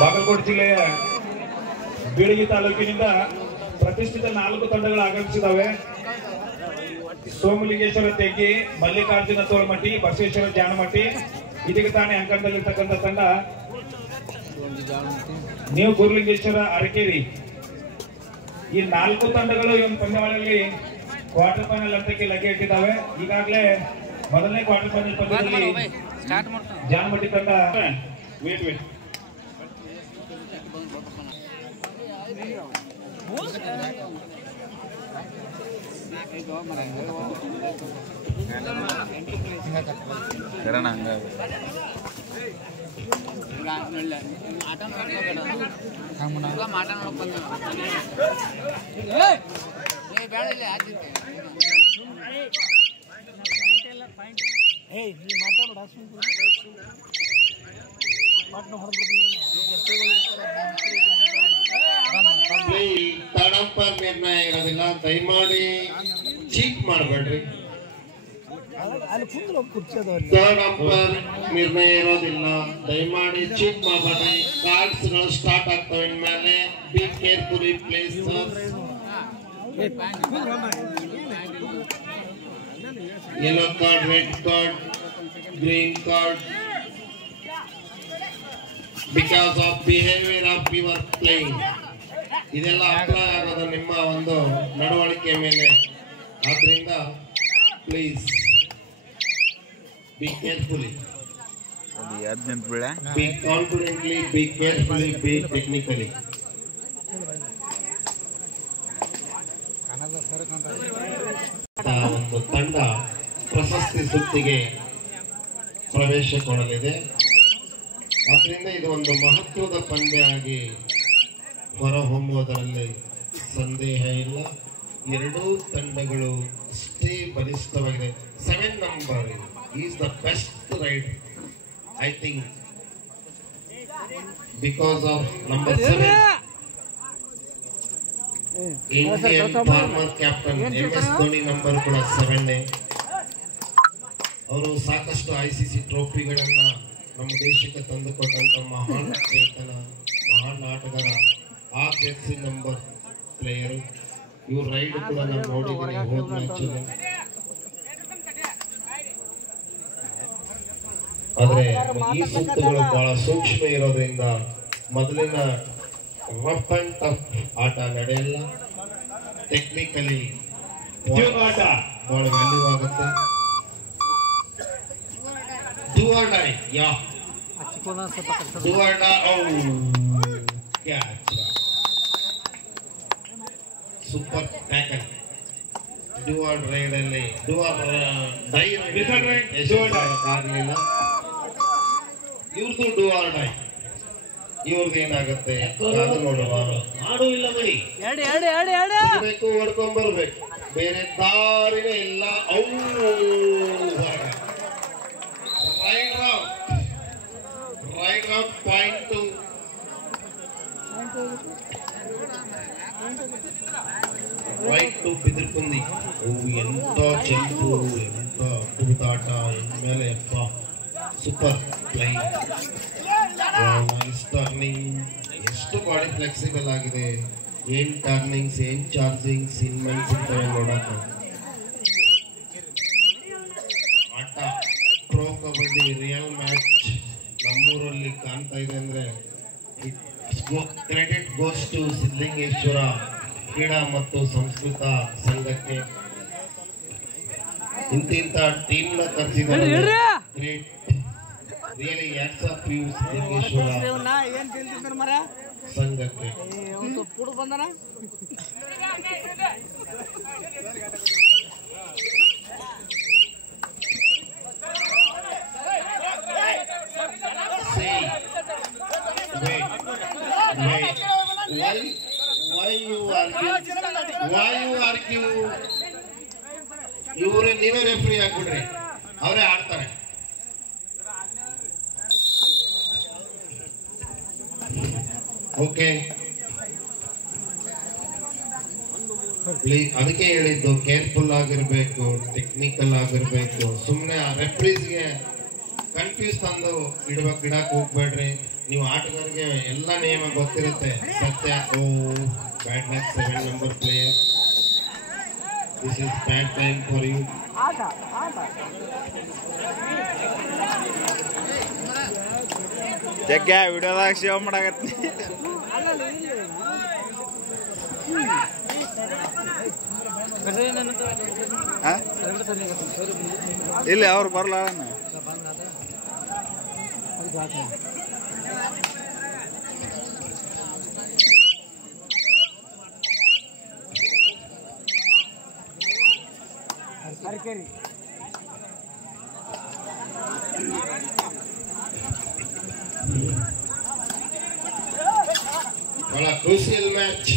ಬಾಗಲಕೋಟೆ ಜಿಲ್ಲೆಯ ಬೀಳಗಿ ತಾಲೂಕಿನಿಂದ ಪ್ರತಿಷ್ಠಿತ 4 ತಂಡಗಳು ಆಗಮಿಸಿದವೆ. ಸೋಮಲಿಂಗೇಶ್ವರ ತೆಗ್ಗಿ, ಮಲ್ಲಿಕಾರ್ಜುನ ತೋಳಮಟ್ಟಿ, ಬಸವೇಶ್ವರ ಜಾಣಮಟ್ಟಿ. ಇದೀಗ ತಾನೇ ಅಂಕಣದಲ್ಲಿರ್ತಕ್ಕಂಥ ತಂಡ ನ್ಯೂ ಗುರುಲಿಂಗೇಶ್ವರ ಅರಕೇರಿ. ಈ 4 ತಂಡಗಳು ಈ ಒಂದು ಪಂದ್ಯಾವಳಿಯಲ್ಲಿ ಕ್ವಾರ್ಟರ್ ಫೈನಲ್ ಹಂತಕ್ಕೆ ಲಗ್ಗೆ ಇಟ್ಟಿದ್ದಾವೆ. ಈಗಾಗಲೇ ಮೊದಲನೇ ಕ್ವಾರ್ಟರ್ ಫೈನಲ್ ಪಂದ್ಯದಲ್ಲಿ ಜಾಣಮಟ್ಟಿ ತಂಡ ತಡಂಪರ್ ನಿರ್ಣಯ ಇರೋದಿಲ್ಲ, ದಯಮಾಡಿ ಚೀಟ್ ಮಾಡಬೇಡ್ರಿ. ಥರ್ಡ್ ಅಂಪರ್ ನಿರ್ಣಯ ಇರೋದಿಲ್ಲ, ದಯಮಾಡಿ ಚೀಟ್ ಮಾಡಬೇಡ್ರಿ. ಕಾರ್ಡ್ಸ್ ಗಳು ಸ್ಟಾರ್ಟ್ ಆಗ್ತವೆ. ಇನ್ಮೇಲೆ B carefully place. Yellow card, red card, green card because of behaviour of your playing. ಇದೆಲ್ಲ ಅಪ್ಲೈ ಆಗೋದು ನಿಮ್ಮ ಒಂದು ನಡವಳಿಕೆ ಮೇಲೆ. ಆದ್ರಿಂದ please be carefully, B confidently, B carefully, B technically. ಒಂದು ತಂಡ ಪ್ರಶಸ್ತಿ ಸುತ್ತಿಗೆ ಪ್ರವೇಶ ಕೊಡಲಿದೆ. ಆದ್ರಿಂದ ಇದು ಒಂದು ಮಹತ್ವದ ಪಂದ್ಯ ಆಗಿ ಹೊರಹೊಮ್ಮುವುದರಲ್ಲಿ ಸಂದೇಹ ಇಲ್ಲ. ಎರಡೂ ತಂಡಗಳು ಅಷ್ಟೇ ಬಲಿಷ್ಠವಾಗಿದೆ. 7 number is the best raid, I think, because of number 7 Indian former captain MS Dhoni number ಕೂಡ 7. ಅವರು ಸಾಕಷ್ಟು ICC ಟ್ರೋಫಿಗಳನ್ನ ನಮ್ಮ ದೇಶಕ್ಕೆ ತಂದುಕೊಟ್ಟಂತ ಮಹಾನ್ ಚೇತನ, ಮಹಾನ್ ಆಟಗಾರ. ಆ ಜೆರ್ಸಿ ನಂಬರ್ ಪ್ಲೇಯರ್. ಇವ್ರ ರೈಡ್ ಕೂಡ ನಾವು ನೋಡಿದ್ದೀನಿ ಹೋದ ಮ್ಯಾಚಲ್ಲಿ. ಆದ್ರೆ ಈ ಸುತ್ತುಗಳು ಬಹಳ ಸೂಕ್ಷ್ಮ ಇರೋದ್ರಿಂದ ಮೊದಲಿನ ರಫ್ ಅಂಡ್ ಟಫ್ ಆಟ ನಡೆಯಲ್ಲ. ಟೆಕ್ನಿಕಲಿ ಬಹಳ ವ್ಯಾಲ್ಯೂ ಆಗುತ್ತೆ. Do or die, yeah. Do or die, oh, catch. Super tackle. Do or ride ಅಲ್ಲಿ, do or die, do or die ಆಗಲಿಲ್ಲ. ಇವ್ರದ್ದು do or die. ಇವ್ರದ್ದು ಏನಾಗುತ್ತೆ ಅದು ನೋಡುವ. ಆಡು ಇಲ್ಲ ಬರೀ ಬೇಕು, ಹೊಡ್ಕೊಂಡ್ಬರ್ಬೇಕು, ಬೇರೆ ದಾರಿನೇ ಇಲ್ಲ. Right out, point to right to Pidirkundi. ಎಂತ ಚೆಂಪು, ಎಂತ ಅದ್ಭುತಾಟ. ಇನ್ಮೇಲೆ ಅಪ್ಪ ಸೂಪರ್ ಪ್ಲೇಯಿಂಗ್, ನೈಸ್ ಟರ್ನಿಂಗ್. ಎಷ್ಟು ಬಾಡಿ ಫ್ಲೆಕ್ಸಿಬಲ್ ಆಗಿದೆ. ಏನ್ ಟರ್ನಿಂಗ್ಸ್, ಏನ್ ಚಾರ್ಜಿಂಗ್ಸ್, ಇನ್ಮೆನ್ಸ್ ಇರ್ತವೆ ನೋಡಕ. ಆಟ ಪ್ರೋ ಕಬಡ್ಡಿ ರಿಯಲ್ ಮ್ಯಾಚ್ ನಮ್ಮೂರಲ್ಲಿ ಕಾಣ್ತಾ ಇದೆ ಅಂದ್ರೆ ಕ್ರೆಡಿಟ್ ಗೋಸ್ ಟು ಸಿದ್ಧಲಿಂಗೇಶ್ವರ ಕ್ರೀಡಾ ಮತ್ತು ಸಂಸ್ಕೃತ ಸಂಘಕ್ಕೆ. ಇಂತಿಂತ ಟೀಮ್ ನ ಕರೆಸಿದ್ದಾರೆ. Great, really hats off you Siddhalingeshwara ಸಂಘಕ್ಕೆ. Why you argue? ಇವರೇ ನೀವೇ ರೆಫ್ರಿ ಆಗ್ಬಿಡ್ರಿ, ಅವರೇ ಆಡ್ತಾರೆ. ಓಕೆ, ಅದಕ್ಕೆ ಹೇಳಿದ್ದು ಕೇರ್ಫುಲ್ ಆಗಿರ್ಬೇಕು, ಟೆಕ್ನಿಕಲ್ ಆಗಿರ್ಬೇಕು. ಸುಮ್ಮನೆ ರೆಫ್ರೀಸ್ಗೆ ಕನ್ಫ್ಯೂಸ್ ತಂದು ಇಡಕ್ ಹೋಗ್ಬೇಡ್ರಿ. ನೀವು ಆಟಗಾರರಿಗೆ ಎಲ್ಲ ನಿಯಮ ಗೊತ್ತಿರುತ್ತೆ. Satya bad luck 7 number player. This is bad time for you. Jagga ವಿಡಿಯೋದಾಗ ಸೇವ್ ಮಾಡಾಕತ್ತಿ. ಇಲ್ಲ ಅವ್ರು ಬರಲ್ಲ. ಬಹಳ ಕ್ರೂಸಿಯಲ್ ಮ್ಯಾಚ್.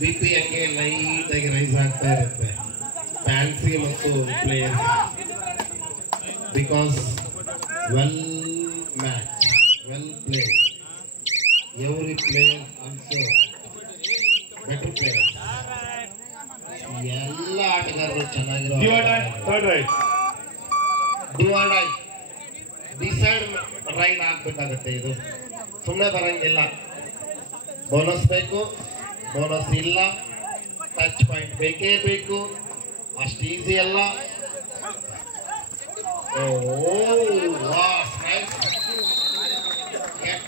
ಬಿಪಿ ಹಂಗೆ ಲೈಟ್ ಆಗಿ ರೈಸ್ ಆಗ್ತಾ ಇರುತ್ತೆ ಫ್ಯಾನ್ಸಿ ಮತ್ತು players. Because well match, well play, every player also better player. ಎಲ್ಲ ಆಟಗಾರರು ಚೆನ್ನಾಗಿರೋ ಡಿಸೈಡ್ ರೈಡ್ ಆಗ್ಬೇಕಾಗತ್ತೆ. ಇದು ಸುಮ್ಮನೆ ಬರಂಗಿಲ್ಲ. ಬೋನಸ್ ಬೇಕು, ಬೋನಸ್ ಇಲ್ಲ, ಟಚ್ ಪಾಯಿಂಟ್ ಬೇಕೇ ಬೇಕು. ಅಷ್ಟು ಈಸಿ ಅಲ್ಲ.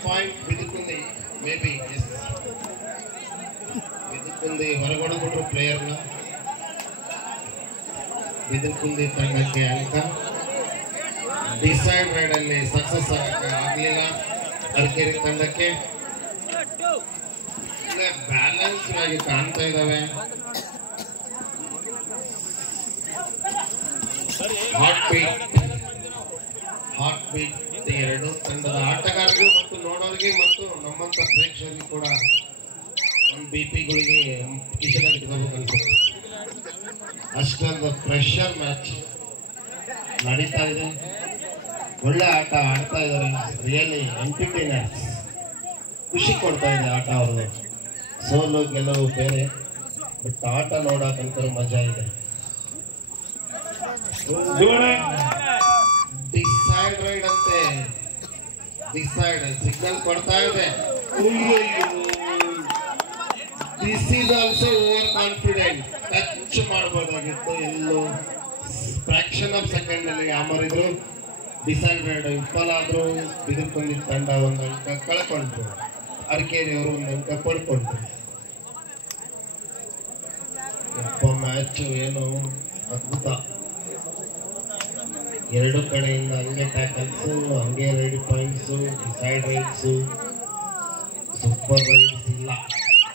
ಪಾಯಿಂಟ್ ಬಿದುಕುಂದಿ ಮೇ ಬಿ ಬಿದುಕುಂದಿ ಹೊರಗಡೆ ಪ್ಲೇಯರ್ನ. ಬಿದುಕುಂದಿ ತಂಡಕ್ಕೆ ಅಂಕ. ಡಿಸೈಡ್ ರೈಡ್ ಅಲ್ಲಿ ಸಕ್ಸಸ್ ಆಗಲಿಲ್ಲ ಅರಕೇರಿ ತಂಡಕ್ಕೆ. ಬ್ಯಾಲೆನ್ಸ್ ಆಗಿ ಕಾಣ್ತಾ ಇದಾವೆ. ಹಾಟ್ ಬೀಟ್ ಎರಡು ತಂಡದ ಆಟಗಾರರು ಮತ್ತು ನೋಡೋರಿಗೆ ಮತ್ತು ನಮ್ಮಂತ ಪ್ರೇಕ್ಷಕರಿಗೆ ಕೂಡ ಒಂದು ಬಿಪಿಗಳಿಗೆ ಕಿಶನ್ ಇಟ್ಕೋಬೇಕು ಅನ್ಸುತ್ತೆ. ಅಷ್ಟೊಂದು ಪ್ರೆಷರ್ ಮ್ಯಾಚ್ ನಡೀತಾ ಇದೆ. ಒಳ್ಳೆ ಆಟ ಆಡ್ತಾ ಇದ್ದಾರೆ. Really entertainers. ಖುಷಿ ಕೊಡ್ತಾ ಇದೆ ಆಟ ಅವ್ರದ್ದು. ಸೋಲು ಗೆಲುವು ಬೇರೆ, ಬಟ್ ಆಟ ನೋಡಕ್ಕಂತ ಮಜಾ ಇದೆ. ಡಿಸೈಡ್ ರೈಡ್ ಅಂತೆ. ಡಿಸೈಡ್ ಸಿಗ್ನಲ್ ಕೊಡ್ತಾ ಇದೆ. This is also over confident. Touch ಮಾಡಬಹುದಾಗಿತ್ತು. ಎಲ್ಲೋ ಫ್ರಾಕ್ಷನ್ ಆಫ್ ಸೆಕೆಂಡ್ ನಲ್ಲಿ ಯಾಮರಿದ್ರು. Decide ride ವಿಫಲಾದ್ರು. ಬಿದುಕುಂದಿ ತಂಡ ಒಂದು ಅಂಕ ಕಳ್ಕೊಂಡ್ರು. ಅರಕೇರಿ ಅವರು ಒಂದು ಅಂಕ ಪಡ್ಕೊಂಡ್ರು. ಮ್ಯಾಚ್ ಏನು ಅದ್ಭುತ. ಎರಡು ಕಡೆಯಿಂದ ಹಂಗೆ ಟ್ಯಾಕಲ್ಸ್, ಹಂಗೆ raid points, decide raids. Super raids ಇಲ್ಲ,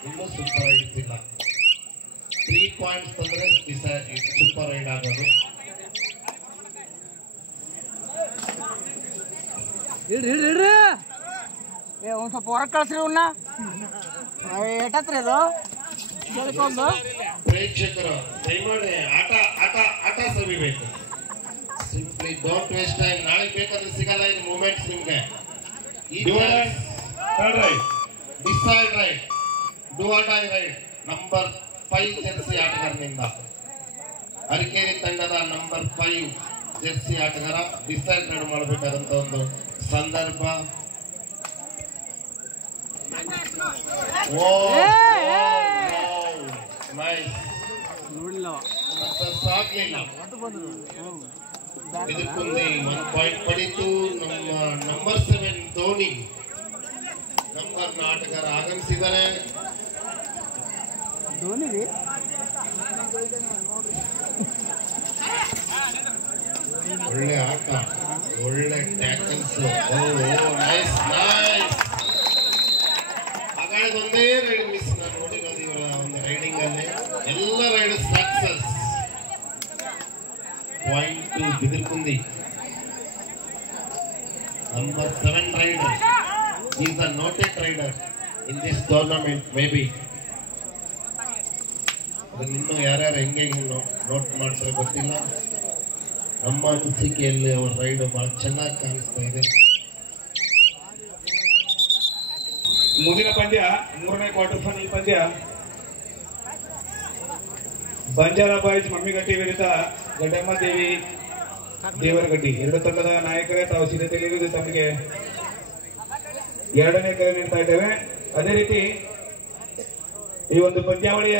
ಇನ್ನೂ ಸೂಪರ್ ರೈಡ್ಸ್ ಇಲ್ಲ. 3 ಪಾಯಿಂಟ್ಸ್ ತಂದ್ರೆ ಸೂಪರ್ ರೈಡ್ ಆಗೋದು. ಇಡ್ರಿ ಒಂದ್ ಸ್ವಲ್ಪ ಹೊರಗೆ ಕಳ್ಸ್ರಿ. ಅವನ್ನ ಎಟ್ಟತ್ರಿ ಅದು ಕೇಳ್ಕೊಂಡು ಪ್ರೇಕ್ಷಕರು ದಯಮಾಡಿ ಆಟ ಆಟ ಆಟ ಸವಿಬೇಕು. Simply don't waste time. ನಾಳೆ ಬೇಕಾದ್ರೆ ಸಿಗಲ್ಲ ಇದು ಮೂಮೆಂಟ್ಸ್ ನಿಮ್ಗೆ. Decide raid, do or die raid. Number 5 jersey ಆಟಗಾರನಿಂದ ಅರಕೇರಿ ತಂಡದ ನಂಬರ್ 5 ಜೆರ್ಸಿ ಆಟಗಾರ ಡಿಸೈಡ್ ರೈಡ್ ಮಾಡಬೇಕಾದಂತ ಒಂದು ಸಂದರ್ಭ. ಬಿದುಕುಂದಿ 1 ಪಾಯಿಂಟ್ ಪಡೆಯಿತು. ನಮ್ಮ ನಂಬರ್ 7 ಧೋನಿ ನಂಬರ್ ಆಟಗಾರ ಆಗಮಿಸಿದ್ದಾರೆ. ಒಳ್ಳೆ ಆಟ, ಒಳ್ಳೆ ಟ್ಯಾಕಲ್ಸ್. Nice nice. ಒಂದೇ ರೈಡ್ ಮಿಸ್ ನಾನು ನೋಡಿರೋದು ಇವರ ಒಂದು ರೈಡಿಂಗ್ ಅಲ್ಲಿ. ಎಲ್ಲ raid success. Point to Bidukundi. Number 7 raider is the noted raider in this tournament may be. ಇನ್ನು ಯಾರ್ಯಾರು ಹೆಂಗೆ ನೋಟ್ ಮಾಡ್ತಾರೆ ಗೊತ್ತಿಲ್ಲ. ನಮ್ಮ ಅನಿಸಿಕೆಯಲ್ಲಿ ಅವರ ರೈಡ್ ಬಹಳ ಚೆನ್ನಾಗಿ ಕಾಣಿಸ್ತಾ ಇದೆ. ಮುಂದಿನ ಪಂದ್ಯ 3ನೇ ಕ್ವಾರ್ಟರ್ ಫೈನಲ್ ಪಂದ್ಯ ಬಂಜಾರಾ ಬಾಯ್ಸ್ ಮಮ್ಮಿಗಟ್ಟಿ ವಿರುದ್ಧ ಗಡ್ಡಮ್ಮ ದೇವಿ ದೇವರಗಡ್ಡಿ ಎರಡು ತಂಡದ ನಾಯಕರೇ ತಾವು ಸಿದ್ಧತೆಯಲ್ಲಿ ತಮಗೆ ಎರಡನೇ ಕರೆ ನೀಡ್ತಾ ಇದ್ದೇವೆ. ಅದೇ ರೀತಿ ಈ ಒಂದು ಪಂದ್ಯಾವಳಿಯ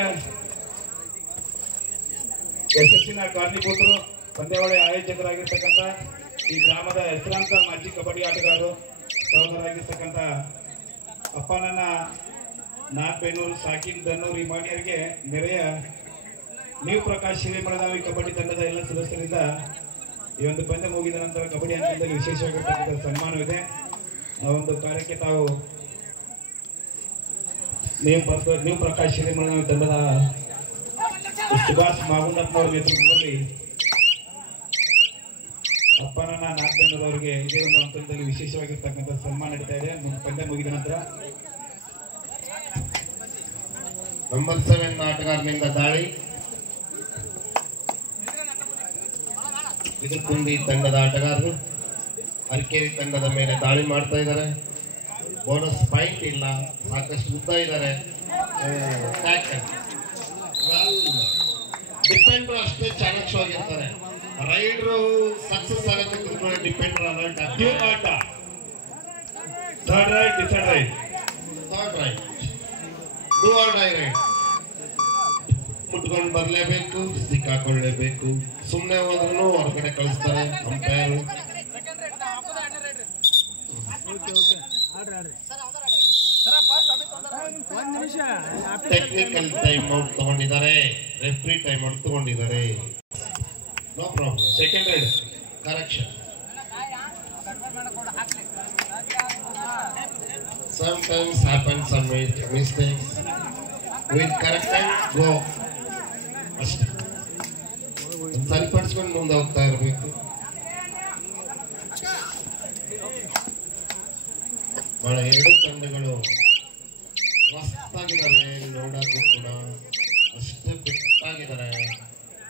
ಯಶಸ್ಸಿನ ಕಾರಣೀಭೂತರು, ಪಂದ್ಯಾವಳಿಯ ಆಯೋಜಕರಾಗಿರ್ತಕ್ಕಂಥ ಈ ಗ್ರಾಮದ ಹೆಸರಾಂತ ಮಾಜಿ ಕಬಡ್ಡಿ ಆಟಗಾರರು, ಸಹೋದರಾಗಿರ್ತಕ್ಕಂಥ ಅಪ್ಪನನ್ನ ನಾಗಬೇನೂರು, ಸಾಕಿನ್, ದನ್ನೂರು, ಈ ಮಾನ್ಯರಿಗೆ ನೆರೆಯ ನ್ಯೂ ಪ್ರಕಾಶ್ ಹಿರೇಮಳಗಾವಿ ಕಬಡ್ಡಿ ತಂಡದ ಎಲ್ಲ ಸದಸ್ಯರಿಂದ ಈ ಒಂದು ಪಂದ್ಯ ಮುಗಿದ ನಂತರ ಕಬಡ್ಡಿ ಹಂತದಲ್ಲಿ ವಿಶೇಷವಾಗಿರ್ತಕ್ಕಂಥ ಸನ್ಮಾನವಿದೆ. ಆ ಒಂದು ಕಾರ್ಯಕ್ಕೆ ತಾವು ನ್ಯೂ ಪ್ರಕಾಶ್ ಹಿರೇಮಳಗಾವಿ ತಂಡದ ಸುಭಾಷ್ ಮಾಗುಂಡಪ್ಪನವರ ನೇತೃತ್ವದಲ್ಲಿ ಅಪ್ಪನನ್ನ ನಾಗಬೇನೂರು ಅವರಿಗೆ ಇದೇ ಒಂದು ಹಂತದಲ್ಲಿ ವಿಶೇಷವಾಗಿರ್ತಕ್ಕಂಥ ಸನ್ಮಾನ ನಡೀತಾ ಇದೆ. ಪಂದ್ಯ ಮುಗಿದ ನಂತರ ನಂಬರ್ 7 ಆಟಗಾರನಿಂದ ದಾಳಿ. ಇದಕ್ಕುಂದಿ ತಂಡದ ಆಟಗಾರರು ಅರಕೇರಿ ತಂಡದ ಮೇಲೆ ದಾಳಿ ಮಾಡ್ತಾ ಇದ್ದಾರೆ. ಬೋನಸ್ ಪಾಯಿಂಟ್ ಇಲ್ಲ, ಸಾಕಷ್ಟು ಉದ್ದ ಇದ್ದಾರೆ. ಡಿಪೆಂಡರ್ ಅಷ್ಟೇ ಚಾಣಕ್ಷವಾಗಿರ್ತಾರೆ. ರೈಡರು ಸಕ್ಸಸ್ ಆಗೋದಕ್ಕೆ ಡಿಪೆಂಡರ್ ಅಲರ್ಟ್ ಆಗ್ತಾರೆ. Third raid do or die raid. ಮುಟ್ಕೊಂಡು ಬರ್ಲೇಬೇಕು, ಸಿಕ್ಕಾಕೊಳ್ಳೇಬೇಕು. ಸುಮ್ಮನೆ ಹೋದ್ರೂ ಹೊರಗಡೆ ಕಳಿಸ್ತಾರೆ ಅಂಪೈರು. ಟೆಕ್ನಿಕಲ್ ಟೈಮ್ ಔಟ್ ತಗೊಂಡಿದ್ದಾರೆ, ರೆಫ್ರಿ ಟೈಮ್ ಔಟ್ ತಗೊಂಡಿದ್ದಾರೆ. No problem. Second raid correction. Sometimes happens some mistakes. With correct time, go. ಅಷ್ಟೇ ಸರಿಪಡಿಸ್ಕೊಂಡು ಮುಂದೆ ಹೋಗ್ತಾ ಇರಬೇಕು. ಬಹಳ ಎರಡು ತಂಡಗಳು ಮಸ್ತಾಗಿದ್ದಾರೆ, ನೋಡಕ್ಕೂ ಕೂಡ ಅಷ್ಟೇ ಬಿಟ್ಟಾಗಿದ್ದಾರೆ,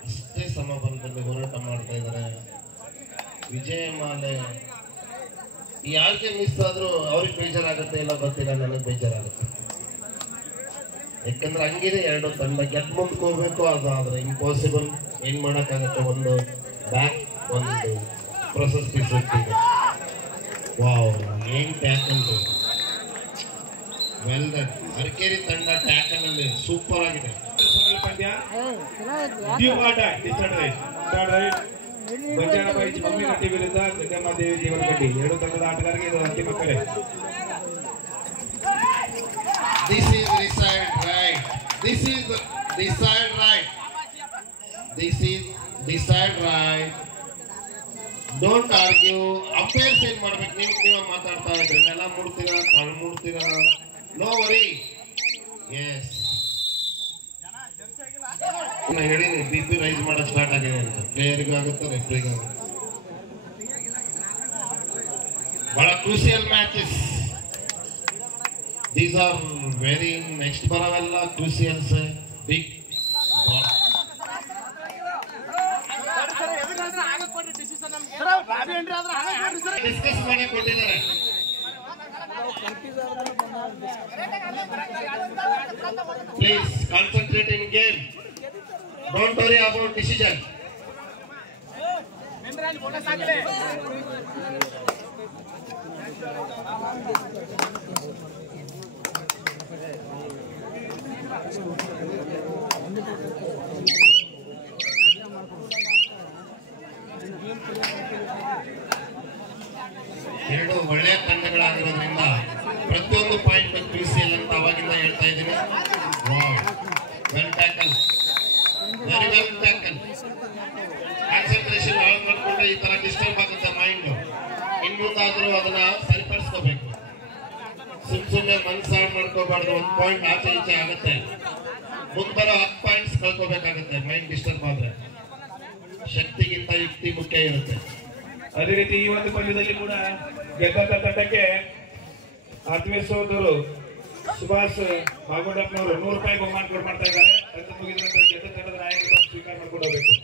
ಅಷ್ಟೇ ಸಮಬಲದಲ್ಲಿ ಹೋರಾಟ ಮಾಡ್ತಾ ಇದ್ದಾರೆ. ವಿಜಯಮಾಲೆ ಯಾರಿಗೆ ಮಿಸ್ ಆದ್ರೂ ಅವ್ರಿಗೆ ಬೇಜಾರಾಗುತ್ತೆ, ಇಲ್ಲ ಗೊತ್ತಿಲ್ಲ, ನನಗೆ ಬೇಜಾರಾಗುತ್ತೆ. ಯಾಕಂದ್ರೆ ಹಂಗಿದೆ ಎರಡು ತಂಡ ಗೆದ್ದು ಮುಂದಕ್ಕೆ ಹೋಗ್ಬೇಕು, ಅದಾದ್ರೆ ಇಂಪಾಸಿಬಲ್. ಏನ್ ಮಾಡಕ್ಕಾಗತ್ತೆ, ಒಂದು ಬ್ಯಾಕ್ ಒಂದು ಪ್ರಶಸ್ತಿ ಸಿಗ್ತಿದೆ. ವಾವ್, ಏನ್ ಟ್ಯಾಕಲ್, ವೆಲ್ ಡನ್. ಅರಕೇರಿ ತಂಡ ಟ್ಯಾಕಲ್ ಅಲ್ಲಿ ಸೂಪರ್ ಆಗಿದೆ. ಪಂದ್ಯ ಥರ್ಡ್ ರೈಟ್ ಬಂಜಾರಬಾಯಿ ಮಮ್ಮಿಗಟ್ಟಿ ವಿರುದ್ಧ ಗಡ್ಡಮ್ಮದೇವಿ ದೇವರಗಡ್ಡಿ. ಎರಡು ತಂಡದ ಆಟಗಾರರಿಗೆ ಇದು ಅಂತಿಮ ಕರೆ. This is decide right. This is decide right. This is decide right. Don't argue. Umpires ಏನ್ ಮಾಡ್ಬೇಕು, ನೀವು ಮಾತಾಡ್ತಾ ಇದ್ರೆ ನೆಲ ಮುಡ್ತೀರಾ, ಕಾಳು ಮುಡ್ತೀರಾ, ನೋ ವರಿ. ಎಸ್, ನಾ ಹೇಳಿನಿ BP ರೈಸ್ ಮಾಡೋದು ಸ್ಟಾರ್ಟ್ ಆಗಿದೆ ಅಂತ. ಪ್ಲೇಯರ್ಗೂ ಆಗುತ್ತೆ, ರೆಫ್ರಿಗೂ ಆಗುತ್ತೆ. ಬಹಳ crucial matches. These are very next ಬರವೆಲ್ಲ ಕ್ರೂಸಿಯಲ್ಸ್, ಬಿಗ್ ಡಿಸ್ಕಸ್ ಮಾಡಿ ಕೊಟ್ಟಿದ್ದಾರೆ. Please concentrate in game. Don't worry about decision. ಎರಡು ಒಳ್ಳೆಯ ತಂಡಗಳಾಗಿರೋದ್ರಿಂದ ಪ್ರತಿಯೊಂದು ಪಾಯಿಂಟ್ ಕ್ರೂಸಿಯಲ್ ಅಂತ ಅವಾಗಿಂದ ಹೇಳ್ತಾ ಇದ್ದೀನಿ. Well tackle, very well tackle. Concentration ಹಾಳು ಮಾಡ್ಕೊಂಡ್ರೆ ಈ ತರ ಡಿಸ್ಟರ್ಬ್ ಆಗುತ್ತೆ ಮೈಂಡ್. ಇನ್ಮುಂದಾದ್ರೂ ಅದನ್ನ ಸರಿಪಡಿಸ್ಕೋಬೇಕು. ಸುಮ್ಮನೆ ಮನ್ಸಾಡ್ ಮಾಡ್ಕೋಬಾರ್ದು. ಒಂದು ಪಾಯಿಂಟ್ ಆಚೆ ಈಚೆ ಆಗುತ್ತೆ, ಮುಂಬರೋ 10 ಪಾಯಿಂಟ್ಸ್ ಕಳ್ಕೋಬೇಕಾಗುತ್ತೆ ಮೈಂಡ್ ಡಿಸ್ಟರ್ಬ್ ಆದ್ರೆ. ಶಕ್ತಿಗಿಂತ ಯುಕ್ತಿ ಮುಖ್ಯ ಇರುತ್ತೆ. ಅದೇ ರೀತಿ ಈ ಒಂದು ಪಂದ್ಯದಲ್ಲಿ ಕೂಡ ಗೆದ್ದಂತ ತಂಡಕ್ಕೆ ಆತ್ಮೀಯರು ಸುಭಾಷ್ ಮಾಗುಂಡಪ್ಪನವರು 100 ರೂಪಾಯಿ ಬಹುಮಾನ ಕೊಟ್ಟು ಮಾಡ್ತಾ ಇದ್ದಾರೆ. ಅಂತ ಮುಗಿದ ನಂತರ ಗೆದ್ದ ತಂಡದ ನಾಯಕರು ಸ್ವೀಕಾರ ಮಾಡ್ಕೊಂಡು ಹೋಗ್ಬೇಕು.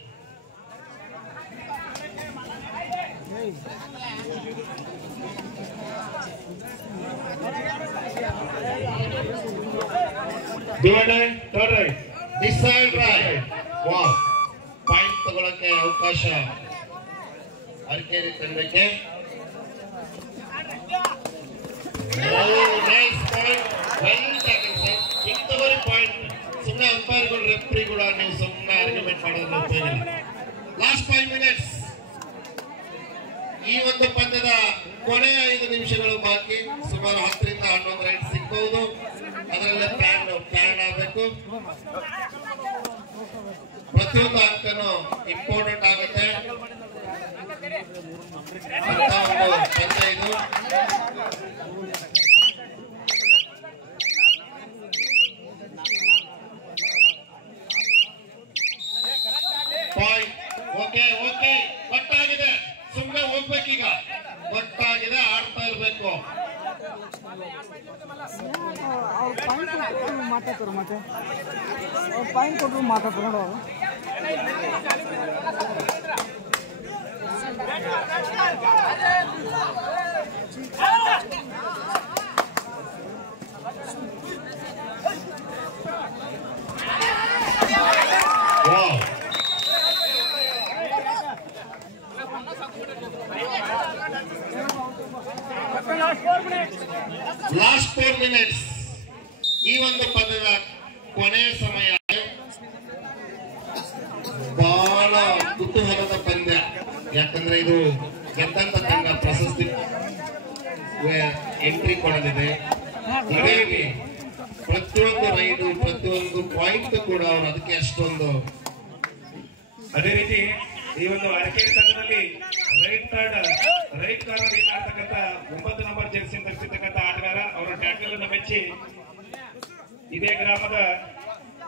Decide right. ವಾವ್, ಪಾಯಿಂಟ್ ತಗೊಳಕ್ಕೆ ಅವಕಾಶ ಅರಕೇರಿ ತಂಡಕ್ಕೆ. ಇಂಥವರಿ ಪಾಯಿಂಟ್. ಸುಮ್ಮನೆ ಅಂಪೈರ್ಗಳು ರೆಫ್ರಿ ಕೂಡ ನೀವು ಸುಮ್ಮನೆ ಆರ್ಗ್ಯುಮೆಂಟ್ ಮಾಡೋದ್ರ ಉಪಯೋಗ. Last 5 minutes. ಈ ಒಂದು ಪಂದ್ಯದ ಕೊನೆಯ 5 ನಿಮಿಷಗಳು ಬಾಕಿ. ಸುಮಾರು 10 ರಿಂದ 11 ರೈಡ್ ಸಿಗ್ಬಹುದು. ಅದರಲ್ಲೇ ಪ್ಲಾನ್ ಆಗಬೇಕು. ಪ್ರತಿಯೊಂದು ಅಂಕನು ಇಂಪಾರ್ಟೆಂಟ್ ಆಗುತ್ತೆ ಅಂತ ಒಂದು ಪಂದ್ಯ ಇದು. ಪಾಯಿಂಟ್. ಓಕೆ ಒಟ್ಟಾಗಿದೆ. ಸುಮ್ಮನೆ ಹೋಗ್ಬೇಕೀಗ. ಒಟ್ಟಾಗಿದೆ, ಆಡ್ತಾ ಇರ್ಬೇಕು. ಅವ್ರು ಪಾಯಿಂಟ್ ಕೊಟ್ಟರು ಮತ್ತೆ ಅವ್ರು ಪಾಯಿಂಟ್ ಕೊಟ್ಟರು ಮಾತಾಡ್ತಾರೆ ಅವರು. Last 4 minutes. ಈ ಒಂದು ಪಂದ್ಯದ ಕೊನೆಯ ಸಮಯ. ಬಹಳ ಕುತೂಹಲದ ಪಂದ್ಯ. ಯಾಕಂದ್ರೆ ಇದು ಗೆದ್ದಂತ ತಂಡ ಪ್ರಶಸ್ತಿ ಎಂಟ್ರಿ ಕೊಡಲಿದೆ. ಹೀಗಾಗಿ ಪ್ರತಿಯೊಂದು ರೈಡು, ಪ್ರತಿಯೊಂದು ಪಾಯಿಂಟ್ ಕೂಡ ಅವರು ಅದಕ್ಕೆ ಅಷ್ಟೊಂದು. ಅದೇ ರೀತಿ ಈ ಒಂದು ಅರಕೇರಿ ತಂಡದಲ್ಲಿ ರೈಟ್ ಕಾರ್ನರ್ ಏನಾಗ್ತಕ್ಕಂಥ 9 ನಂಬರ್ ಜೆರ್ಸಿ ಧರಿಸಿರ್ತಕ್ಕಂಥ ಆಟಗಾರ. ಅವರ ಟ್ಯಾಕಲ್ ಅನ್ನು ಮೆಚ್ಚಿ ಇದೇ ಗ್ರಾಮದ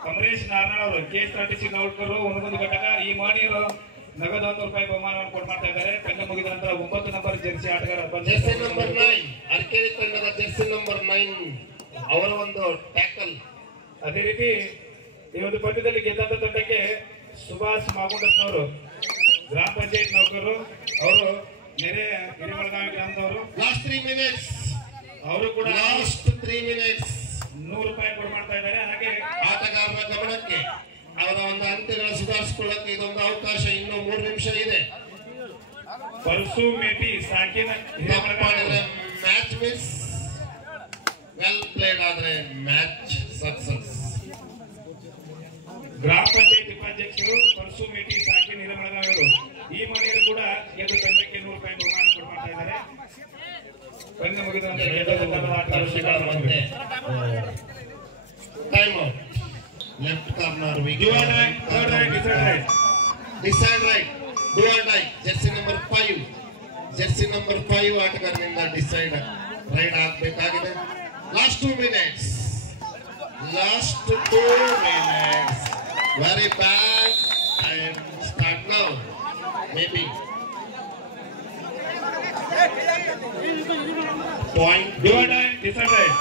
ಅಮರೇಶ್ ನಾರಾಯಣ ಅವರು KSRTC ನೌಕರರು ಒಂದು ಘಟಕ ಈ ಮಾಣಿಯರು ನಗದು 100 ರೂಪಾಯಿ ಬಹುಮಾನವನ್ನು ಕೊಟ್ಟು ಮಾಡ್ತಾ ಇದ್ದಾರೆ. ಪಂದ್ಯ ಮುಗಿದ ನಂತರ 9 ನಂಬರ್ ಜೆರ್ಸಿ ಆಟಗಾರ ಜೆರ್ಸಿ ನಂಬರ್ 9 ಅರಕೇರಿ ತಂಡದ ಜೆರ್ಸಿ ನಂಬರ್ 9 ಅವರ ಒಂದು ಟ್ಯಾಕಲ್. ಅದೇ ರೀತಿ ಈ ಒಂದು ಪಂದ್ಯದಲ್ಲಿ ಗೆದ್ದಂತ ತಂಡಕ್ಕೆ ಸುಭಾಷ್ ಮಾಗುಂಡಪ್ಪನವರು ಗ್ರಾಮ ಪಂಚಾಯತ್ ನೌಕರರು. ಅವರು ನೆರೆ ಹಿರಿಮಳಗಾವಿ ಗ್ರಾಮದವರು. Last 3 minutes. ಅವರು ಕೂಡ ಲಾಸ್ಟ್ 3 ಮಿನಿಟ್ಸ್ 100 ರೂಪಾಯಿ ಕೊಟ್ಟು ಮಾಡ್ತಾ ಇದ್ದಾರೆ. ಹಾಗೆ ಆಟಗಾರರ ಗಮನಕ್ಕೆ ಅವರ ಒಂದು ಅಂತ್ಯಗಳ ಸುಧಾರಿಸಿಕೊಳ್ಳಕ್ಕೆ ಇದೊಂದು ಅವಕಾಶ. ಇನ್ನು 3 ನಿಮಿಷ ಇದೆ. ಪರ್ಸು ಮೇಟಿ ಸಾಕಿನ ಮ್ಯಾಚ್ ಮಿಸ್, ವೆಲ್ ಪ್ಲೇಡ್ ಆದ್ರೆ ಮ್ಯಾಚ್ ಸಕ್ಸಸ್. ಗ್ರಾಮ ಪಂಚಾಯತ್ ಉಪಾಧ್ಯಕ್ಷರು ಪರ್ಸು ಮೇಟಿ ಸಾಕಿನ ಹಿರೇಮಳಗಾವಿ ಈ ಮನೆಯವರು ಕೂಡ ಗೆದ್ದ ತಂಡಕ್ಕೆ 100 ರೂಪಾಯಿ ಬಹುಮಾನ ಕೊಟ್ಟು ಮಾಡ್ತಾ ಇದ್ದಾರೆ. ಪಂದ್ಯ ಮುಗಿದ ಮತ್ತೆ time out. Left corner decide raid do or die. Jersey number 5 ಆಟಗಾರನಿಂದ ಡಿಸೈಡ್ ರೈಡ್ ಆಗಬೇಕಾಗಿದೆ. Last 2 minutes. Very bad. Start now. Maybe point. Do or die, decide raid.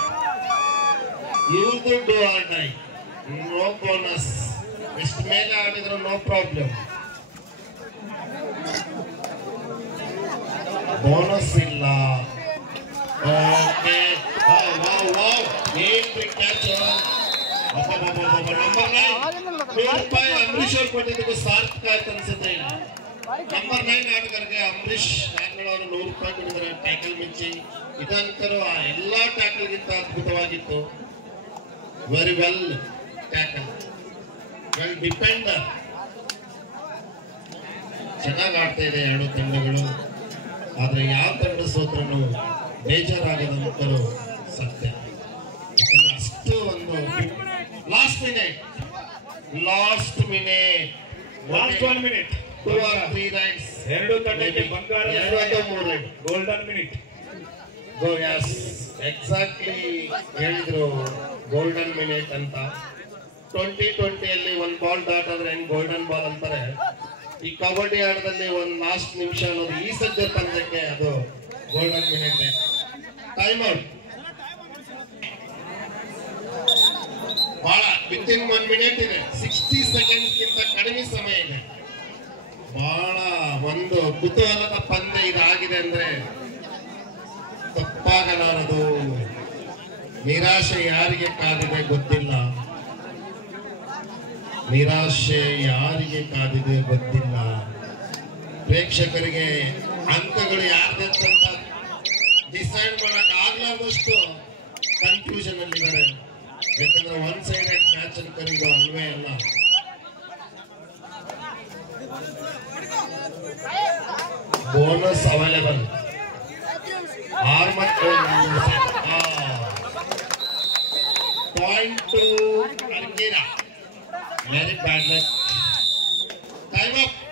ಇವ್ರದ್ದು do or die. No bonus. ಇಷ್ಟ ಮೇಲೆ ಆಡಿದ್ರು no problem. Bonus ಇಲ್ಲ. Okay. Number 9 Ambareesh ಅವ್ರು ಕೊಟ್ಟಿದ್ದಕ್ಕೂ ಸಾರ್ಥಕ ಆಯ್ತು ಅನ್ಸುತ್ತೆ. ನಂಬರ್ 9 ಆಟಗಾರರಿಗೆ ಅಂಬರೀಶ್ ನಾಗ್ನಳ್ ಅವರು 100 ರೂಪಾಯಿ ಕೊಟ್ಟಿದ್ದಾರೆ ಟ್ಯಾಕಲ್ ಮಿಂಚಿ. ಇದಂಕರು ಆ ಎಲ್ಲಾ ಟ್ಯಾಕಲ್ ಗಿಂತ ಅದ್ಭುತವಾಗಿತ್ತು. Very well tackle, well defender. ಚೆನ್ನಾಗಿ ಆಡ್ತಾ ಇದೆ ಎರಡು ತಂಡಗಳು. ಆದ್ರೆ ಯಾವ ತಂಡ ಸೋತ್ರನು ಬೇಜಾರಾಗದ ಮುಖರು ಸತ್ಯ. ಯಾಕಂದ್ರೆ ಅಷ್ಟು ಒಂದು ಲಾಸ್ಟ್ 1 ಮಿನಿಟ್ 2 or 3 ರೈಡ್ಸ್. ಎರಡು ತಂಡಕ್ಕೆ ಬಂಗಾರ 2 ಅಥವಾ 3 ರೈಡ್ ಗೋಲ್ಡನ್ ಮಿನಿಟ್. ಎಕ್ಸಾಕ್ಟ್ಲಿ ಹೇಳಿದ್ರು ಗೋಲ್ಡನ್ ಮಿನಿಟ್ ಅಂತ. 2020 ಒಂದು ಬಾಲ್ ಡಾಟ್ ಆದ್ರೆ ಹೆಂಗ್ ಗೋಲ್ಡನ್ ಬಾಲ್ ಅಂತಾರೆ, ಈ ಕಬಡ್ಡಿ ಆಟದಲ್ಲಿ ಒಂದು ಲಾಸ್ಟ್ ನಿಮಿಷ ಅನ್ನೋದು ಈ ಸದ್ಯ ಪಂದ್ಯಕ್ಕೆ ಅದು ಗೋಲ್ಡನ್ ಮಿನಿಟ್. Time out. ಬಹಳ ವಿತಿನ್ 1 ಮಿನಿಟ್ ಇದೆ. 60 ಸೆಕೆಂಡ್ಸ್ ಗಿಂತ ಕಡಿಮೆ ಸಮಯ ಇದೆ. ಬಹಳ ಒಂದು ಕುತೂಹಲದ ಪಂದ್ಯ ಇದಾಗಿದೆ ಅಂದ್ರೆ ತಪ್ಪಾಗಲಾರದು. ನಿರಾಶೆ ಯಾರಿಗೆ ಕಾದಿದೆ ಗೊತ್ತಿಲ್ಲ. ಪ್ರೇಕ್ಷಕರಿಗೆ ಅಂಕಗಳು ಯಾರ್ದಂತ ಡಿಸೈಡ್ ಮಾಡಕ್ ಆಗ್ಲಾರ್ದಷ್ಟು ಕನ್ಫ್ಯೂಷನ್ ಅಲ್ಲಿ ಇದ್ದಾರೆ. ಯಾಕಂದ್ರೆ ಒನ್ ಸೈಡೆಡ್ ಮ್ಯಾಚ್ ಅಂತ ಕರೀದು ಅಲ್ವೇ ಅಲ್ಲ. Bonus available. Point to Arkera. Very bad luck. Time up.